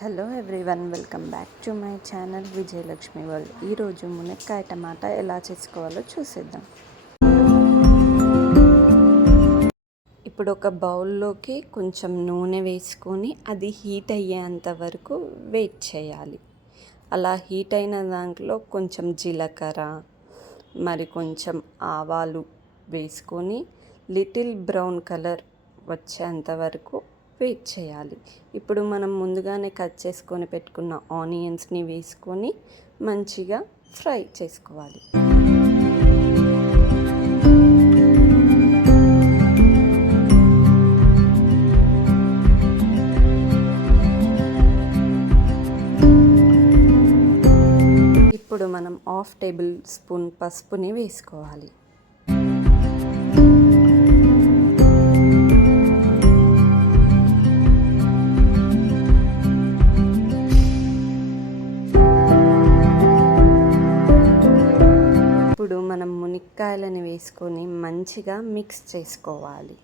Hello everyone, welcome back to my channel Vijayalakshmi world. ఈరోజు మునక్కాయ టమాటా ఎలా చేసుకోవాలో చూసేద్దాం. ఇప్పుడు ఒక బౌల్లోకి కొంచెం నూనె వేసుకొని అది హీట్ అయ్యేంత వరకు వెయిట్ చేయాలి. అలా హీట్ అయిన దాంట్లో కొంచెం జీలకర్ర, మరి కొంచెం ఆవాలు వేసుకొని లిటిల్ బ్రౌన్ కలర్ వచ్చేంత వరకు వెయిట్ చేయాలి. ఇప్పుడు మనం ముందుగానే కట్ చేసుకొని పెట్టుకున్న ఆనియన్స్ని వేసుకొని మంచిగా ఫ్రై చేసుకోవాలి. ఇప్పుడు మనం 1/2 టేబుల్ స్పూన్ పసుపుని వేసుకోవాలి. ఇప్పుడు మనం మునక్కాయలని వేసుకొని మంచిగా మిక్స్ చేసుకోవాలి.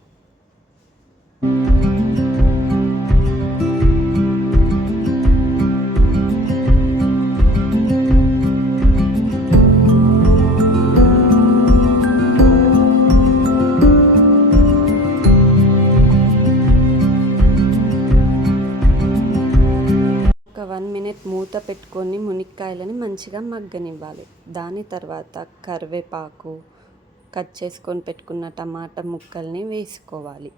ఒక 1 మినిట్ మూత పెట్టుకొని మునక్కాయలని మంచిగా మగ్గనివ్వాలి. దాని తర్వాత కరివేపాకు, కట్ చేసుకొని పెట్టుకున్న టమాటా ముక్కల్ని వేసుకోవాలి.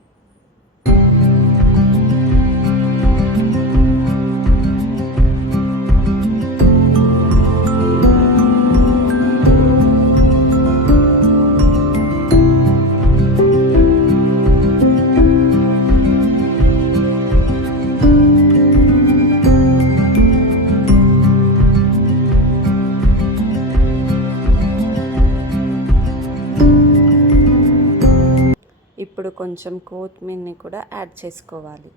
ఇప్పుడు కొంచెం కొత్తిమీరని కూడా యాడ్ చేసుకోవాలి.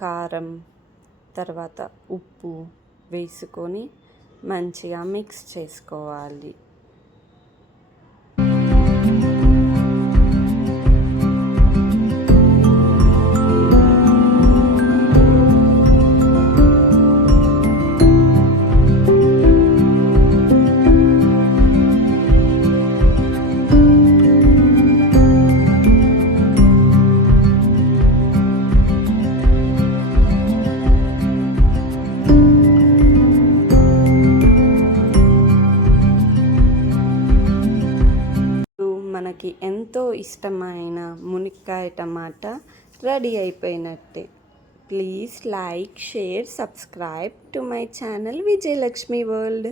కారం, తర్వాత ఉప్పు వేసుకొని మంచిగా మిక్స్ చేసుకోవాలి. మనకి ఎంతో ఇష్టమైన మునక్కాయ టమాటా రెడీ అయిపోయినట్టే. Please like, share, subscribe to my channel Vijayalakshmi world.